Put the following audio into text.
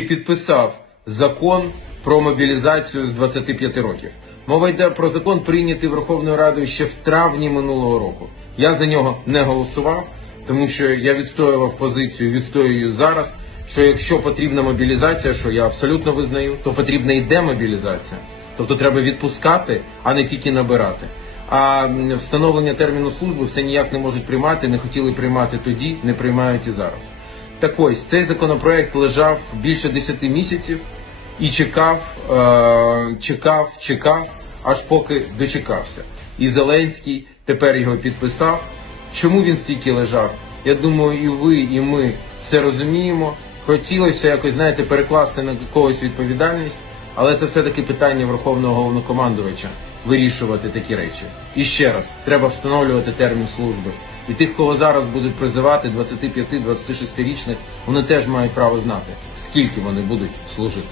підписав закон про мобілізацію з 25 років. Мова йде про закон, прийнятий Верховною Радою ще в травні минулого року. Я за нього не голосував, тому що я відстоював позицію, відстоюю зараз. Що якщо потрібна мобілізація, що я абсолютно визнаю, то потрібна і демобілізація. Тобто треба відпускати, а не тільки набирати. А встановлення терміну служби все ніяк не можуть приймати, не хотіли приймати тоді, не приймають і зараз. Так ось цей законопроект лежав більше 10 місяців і чекав, е, чекав, чекав, аж поки дочекався. І Зеленський тепер його підписав. Чому він стільки лежав? Я думаю, і ви, і ми це розуміємо. Хотілося якось, знаєте, перекласти на когось відповідальність, але це все-таки питання Верховного головнокомандувача вирішувати такі речі. І ще раз, треба встановлювати термін служби. І тих, кого зараз будуть призивати, 25-26-річних, вони теж мають право знати, скільки вони будуть служити.